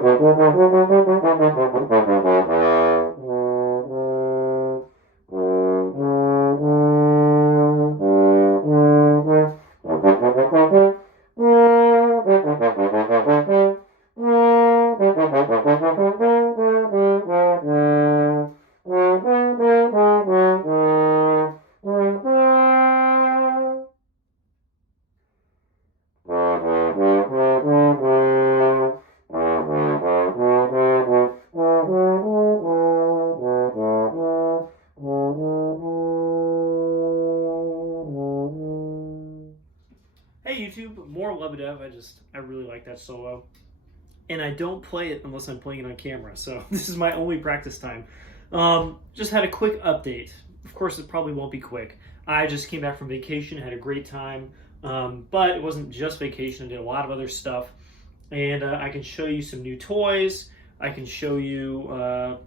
Hey YouTube, more Lebedev. I really like that solo. And I don't play it unless I'm playing it on camera, so this is my only practice time. Just had a quick update. Of course, it probably won't be quick. I just came back from vacation, had a great time, but it wasn't just vacation. I did a lot of other stuff, and I can show you some new toys. I can show you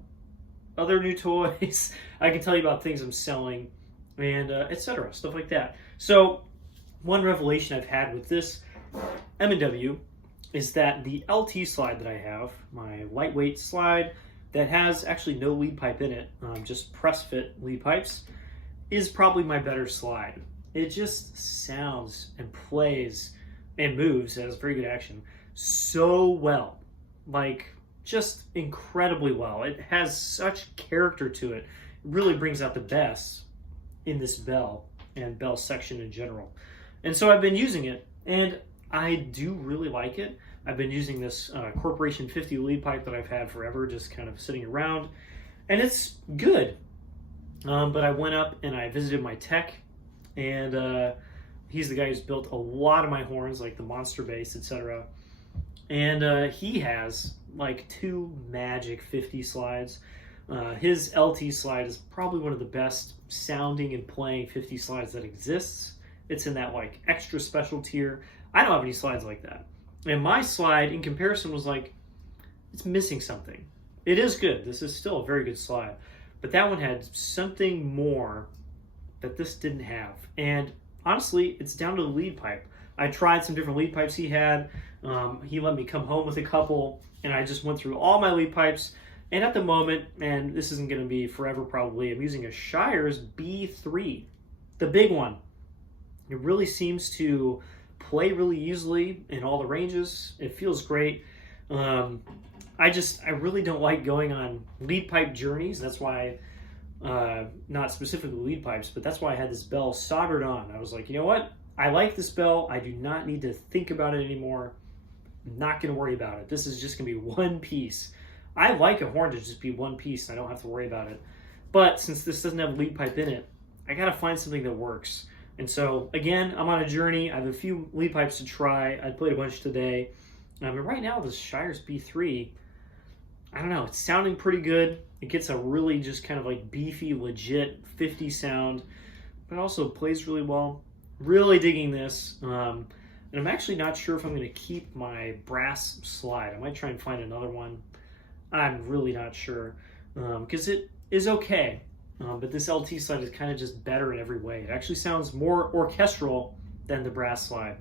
other new toys. I can tell you about things I'm selling, and etc. Stuff like that. So one revelation I've had with this M&W is that the LT slide that I have, my lightweight slide that has actually no lead pipe in it, just press fit lead pipes, is probably my better slide. It just sounds and plays and moves, has very good action, so well. Like, just incredibly well. It has such character to it. It really brings out the best in this bell and bell section in general. And so I've been using it, and I do really like it. I've been using this Corporation 50 lead pipe that I've had forever, just kind of sitting around, and it's good. But I went up and I visited my tech, and he's the guy who's built a lot of my horns, like the Monster Bass, etc. And he has like 2 magic 50 slides. His LT slide is probably one of the best sounding and playing 50 slides that exists. It's in that like extra special tier. I don't have any slides like that. And my slide in comparison was like, it's missing something. It is good. This is still a very good slide. But that one had something more that this didn't have. And honestly, it's down to the lead pipe. I tried some different lead pipes he had. He let me come home with a couple, and I just went through all my lead pipes. And at the moment, and this isn't going to be forever probably, I'm using a Shire's B3, the big one. It really seems to play really easily in all the ranges. It feels great. I really don't like going on lead pipe journeys. That's why, not specifically lead pipes, but that's why I had this bell soldered on. I was like, you know what? I like this bell. I do not need to think about it anymore. I'm not going to worry about it. This is just going to be one piece. I like a horn to just be one piece, and I don't have to worry about it. But since this doesn't have a lead pipe in it, I got to find something that works. And so, again, I'm on a journey. I have a few lead pipes to try. I played a bunch today. And right now, this Shire's B3, I don't know, it's sounding pretty good. It gets a really just kind of like beefy, legit 50 sound, but also plays really well. Really digging this. And I'm actually not sure if I'm going to keep my brass slide. I might try and find another one. I'm really not sure because it is okay. But this LT slide is kind of just better in every way. It actually sounds more orchestral than the brass slide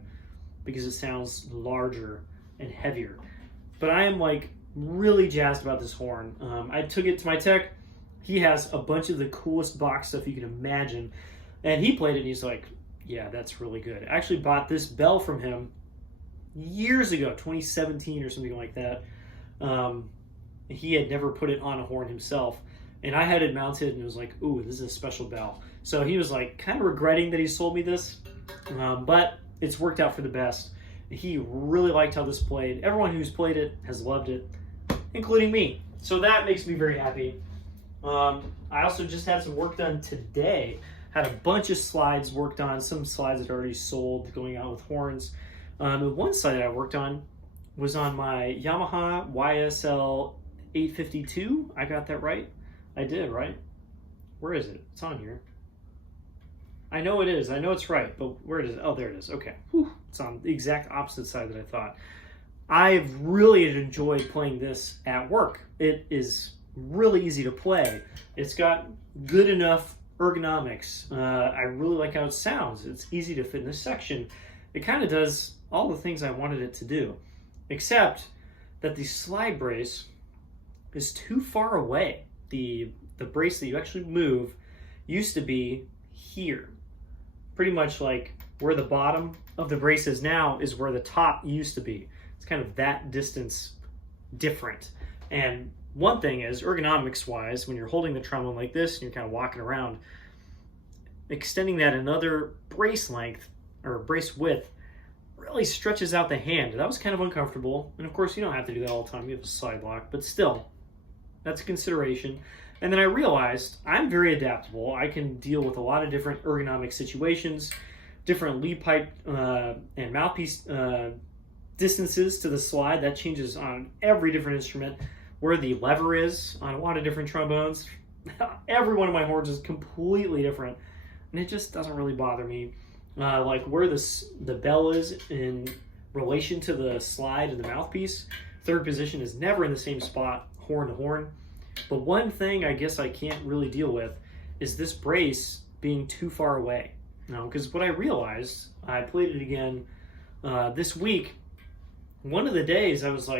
because it sounds larger and heavier. But I am like really jazzed about this horn. I took it to my tech. He has a bunch of the coolest Bach stuff you can imagine. And he played it and he's like, yeah, that's really good. I actually bought this bell from him years ago, 2017 or something like that. He had never put it on a horn himself. And I had it mounted and it was like, ooh, this is a special bell. So he was like kind of regretting that he sold me this, but it's worked out for the best. He really liked how this played. Everyone who's played it has loved it, including me. So that makes me very happy. I also just had some work done today. Had a bunch of slides worked on. Some slides that are already sold going out with horns. And one slide that I worked on was on my Yamaha YSL 852. I got that right? I did, right? Where is it? It's on here. I know it is. I know it's right, but where is it? Oh, there it is. Okay. Whew. It's on the exact opposite side that I thought. I've really enjoyed playing this at work. It is really easy to play. It's got good enough ergonomics. I really like how it sounds. It's easy to fit in this section. It kind of does all the things I wanted it to do, except that the slide brace is too far away. The brace that you actually move used to be here. Pretty much like where the bottom of the brace is now is where the top used to be. It's kind of that distance different. And one thing is, ergonomics wise, when you're holding the trombone like this and you're kind of walking around, extending that another brace length or brace width really stretches out the hand. That was kind of uncomfortable. And of course, you don't have to do that all the time. You have a slide lock, but still, that's a consideration. And then I realized I'm very adaptable. I can deal with a lot of different ergonomic situations, different lead pipe and mouthpiece distances to the slide. That changes on every different instrument. Where the lever is on a lot of different trombones. Every one of my horns is completely different. And it just doesn't really bother me. Like where the bell is in relation to the slide and the mouthpiece. Third position is never in the same spot, horn to horn. But one thing I guess I can't really deal with is this brace being too far away. Because what I realized, I played it again this week. One of the days I was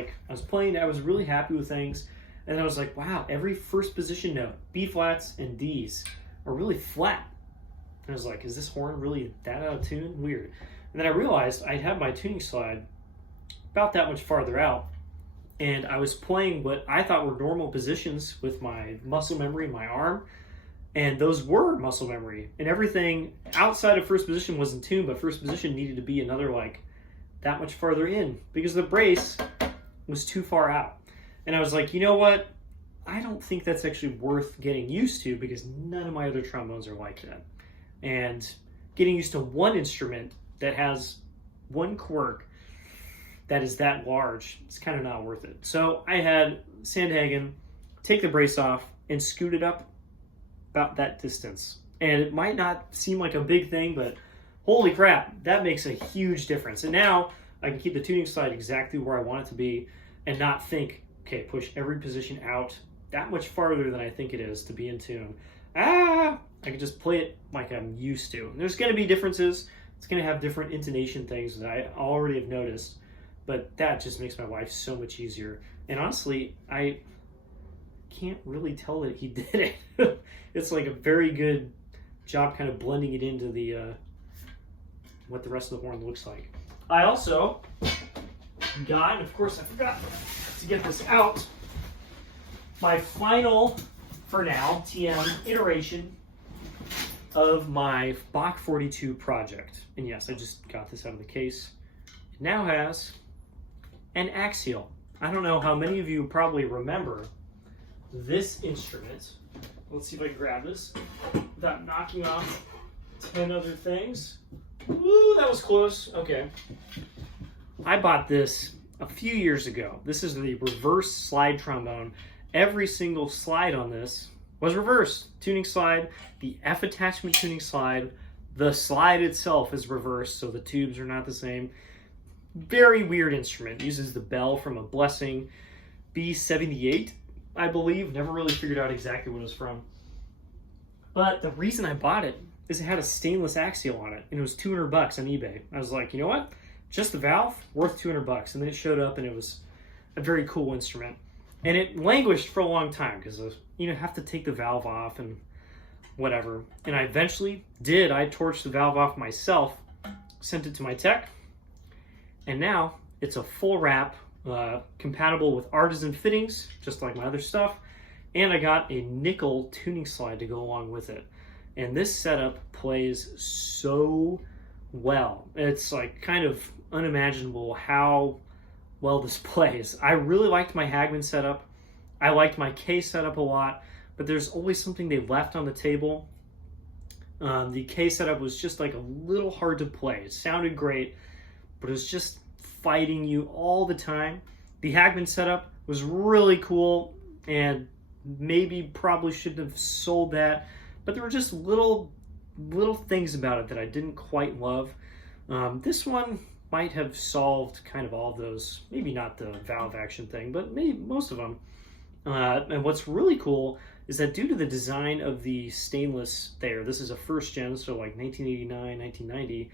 playing, I was really happy with things. And I was like, wow, every first position note, B flats and Ds, are really flat. And I was like, is this horn really that out of tune? Weird. And then I realized I'd have my tuning slide about that much farther out. And I was playing what I thought were normal positions with my muscle memory in my arm. And those were muscle memory. And everything outside of first position was in tune, but first position needed to be another that much farther in because the brace was too far out. And I was like, you know what? I don't think that's actually worth getting used to because none of my other trombones are like that. And getting used to one instrument that has one quirk that is that large, it's kind of not worth it. So I had Sandhagen take the brace off and scoot it up about that distance. And it might not seem like a big thing, but holy crap, that makes a huge difference. And now I can keep the tuning slide exactly where I want it to be and not think, okay, push every position out that much farther than I think it is to be in tune. I can just play it like I'm used to. And there's going to be differences. It's going to have different intonation things that I already have noticed, but that just makes my life so much easier. And honestly, I can't really tell that he did it. It's like a very good job kind of blending it into the what the rest of the horn looks like. I also got, and of course I forgot to get this out, my final, for now, TM iteration of my Bach 42 project. And yes, I just got this out of the case. It now has an axial. I don't know how many of you probably remember this instrument. Let's see if I can grab this without knocking off 10 other things. Woo, that was close. Okay. I bought this a few years ago. This is the reverse slide trombone. Every single slide on this was reversed. Tuning slide, the F attachment tuning slide, the slide itself is reversed, so the tubes are not the same. Very weird instrument. It uses the bell from a Blessing B78, I believe. Never really figured out exactly what it was from. But the reason I bought it is it had a stainless axial on it, and it was $200 on eBay. I was like, you know what? Just the valve, worth $200. And then it showed up, and it was a very cool instrument. And it languished for a long time because you have to take the valve off and whatever. And I eventually did. I torched the valve off myself, sent it to my tech, and now it's a full wrap, compatible with artisan fittings, just like my other stuff. And I got a nickel tuning slide to go along with it. And this setup plays so well. It's like kind of unimaginable how well this plays. I really liked my Hagman setup. I liked my K setup a lot, but there's always something they left on the table. The K setup was just like a little hard to play. It sounded great, but it was just fighting you all the time. The Hagman setup was really cool, and maybe probably shouldn't have sold that, but there were just little things about it that I didn't quite love. This one might have solved kind of all of those, maybe not the valve action thing, but maybe most of them. And what's really cool is that due to the design of the stainless there, this is a first gen, so like 1989, 1990,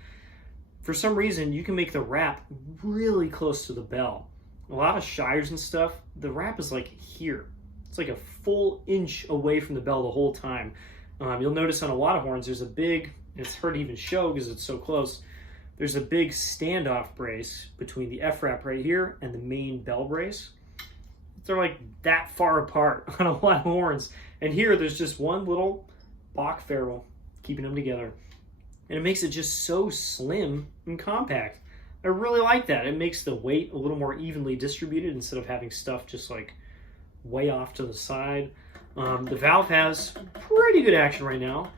for some reason you can make the wrap really close to the bell. a lot of Shires and stuff, the wrap is like here. It's like a full inch away from the bell the whole time. You'll notice on a lot of horns, there's a big, it's hard to even show because it's so close, there's a big standoff brace between the F-wrap right here and the main bell brace. They're like that far apart on a lot of horns. And here there's just one little Bach ferrule keeping them together. And it makes it just so slim and compact. I really like that. It makes the weight a little more evenly distributed instead of having stuff just like way off to the side. The valve has pretty good action right now.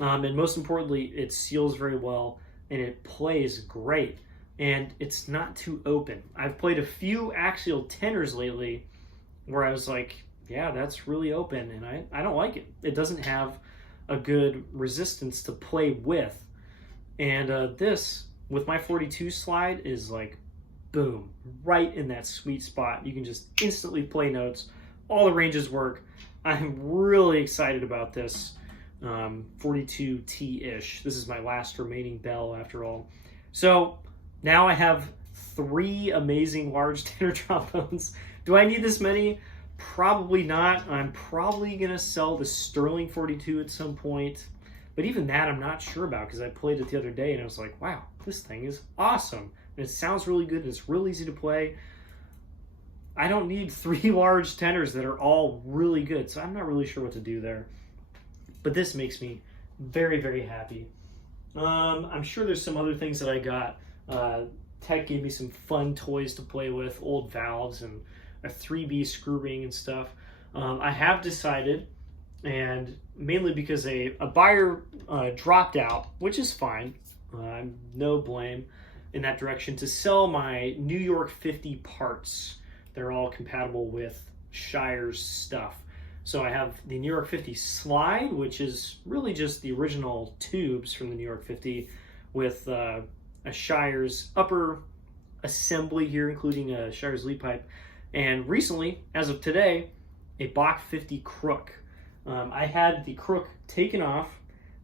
And most importantly, it seals very well and it plays great. And it's not too open. I've played a few axial tenors lately where I was like, yeah, that's really open, and I don't like it. It doesn't have a good resistance to play with. And this, with my 42 slide, is like, boom, right in that sweet spot. You can just instantly play notes. All the ranges work. I'm really excited about this 42T-ish. This is my last remaining bell after all. So now I have 3 amazing large tenor trombones. Do I need this many? Probably not. I'm probably going to sell the Sterling 42 at some point. But even that I'm not sure about because I played it the other day and I was like, wow, this thing is awesome. And it sounds really good and it's real easy to play. I don't need 3 large tenors that are all really good, so I'm not really sure what to do there. But this makes me very, very happy. I'm sure there's some other things that I got. Tech gave me some fun toys to play with, old valves and a 3B screw ring and stuff. I have decided, and mainly because a buyer dropped out, which is fine, no blame in that direction, to sell my New York 50 parts. They're all compatible with Shires stuff. So I have the New York 50 slide, which is really just the original tubes from the New York 50 with a Shires upper assembly here, including a Shires lead pipe. And recently, as of today, a Bach 50 crook. I had the crook taken off,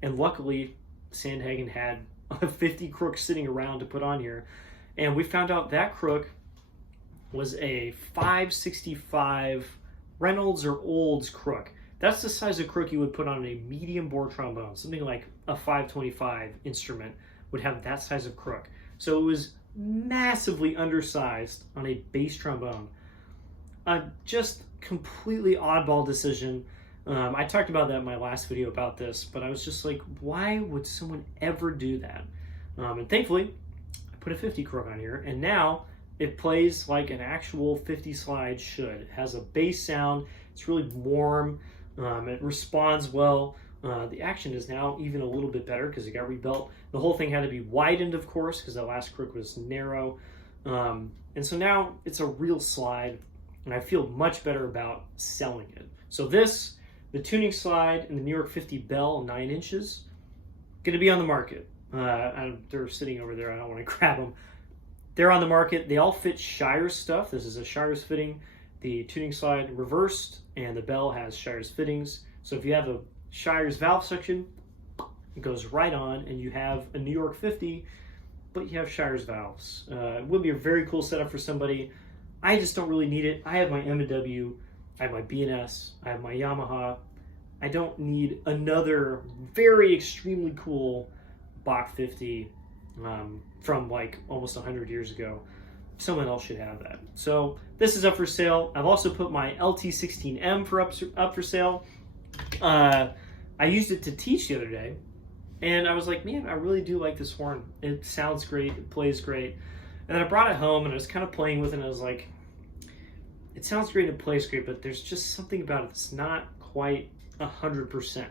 and luckily Sandhagen had a 50 crook sitting around to put on here. And we found out that crook was a 565 Reynolds or Olds crook. That's the size of crook you would put on a medium bore trombone. Something like a 525 instrument would have that size of crook. So it was massively undersized on a bass trombone. Just completely oddball decision. I talked about that in my last video about this, but I was just like, why would someone ever do that? And thankfully, I put a 50 crook on here, and now it plays like an actual 50 slide should. It has a bass sound. It's really warm. It responds well. The action is now even a little bit better because it got rebuilt. The whole thing had to be widened, of course, because the last crook was narrow. And so now it's a real slide, and I feel much better about selling it. So this, the tuning slide and the New York 50 bell, 9 inches, going to be on the market. They're sitting over there. I don't want to grab them. They're on the market. They all fit Shires stuff. This is a Shires fitting. The tuning slide reversed, and the bell has Shires fittings. So if you have a Shires valve section, it goes right on, and you have a New York 50, but you have Shires valves. It would be a very cool setup for somebody. I just don't really need it. I have my M&W, I have my B&S, I have my Yamaha. I don't need another very extremely cool Bach 50 from like almost 100 years ago. Someone else should have that. So this is up for sale. I've also put my LT16M up for sale. I used it to teach the other day, and I was like, man, I really do like this horn. It sounds great, it plays great. And then I brought it home, and I was kind of playing with it, and I was like, it sounds great, it plays great, but there's just something about it that's not quite 100%.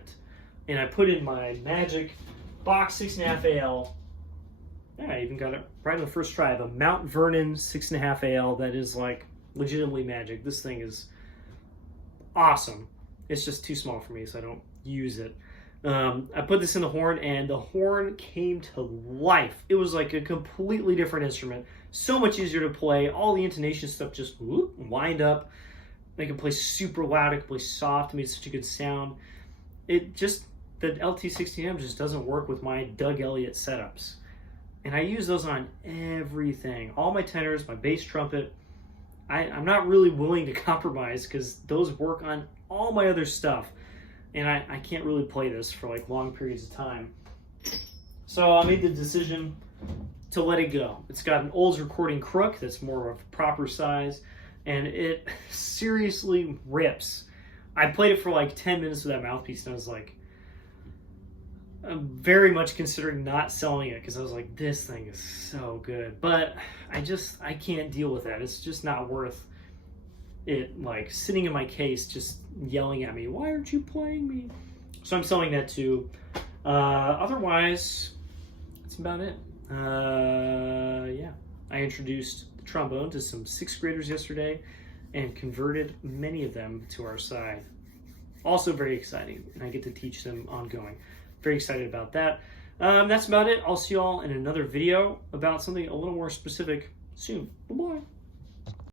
And I put in my Magic Bach 6.5 AL. Yeah, I even got it right on the first try. I have a Mount Vernon 6.5 AL that is like legitimately magic. This thing is awesome. It's just too small for me, so I don't use it. I put this in the horn, and the horn came to life. It was like a completely different instrument. So much easier to play. All the intonation stuff just wind up. I can play super loud. I can play soft. It made such a good sound. It just, the LT16M just doesn't work with my Doug Elliott setups. And I use those on everything. All my tenors, my bass trumpet. I'm not really willing to compromise because those work on all my other stuff. And I can't really play this for like long periods of time. So I made the decision to let it go. It's got an Olds recording crook that's more of a proper size, and it seriously rips. I played it for like 10 minutes with that mouthpiece, and I was like, I'm very much considering not selling it because I was like, this thing is so good. But I can't deal with that. It's just not worth it, like sitting in my case just yelling at me, why aren't you playing me? So I'm selling that too. Otherwise, that's about it. Yeah, I introduced the trombone to some 6th graders yesterday and converted many of them to our side. Also very exciting, and I get to teach them ongoing. Very excited about that. That's about it. I'll see y'all in another video about something a little more specific soon. Bye-bye.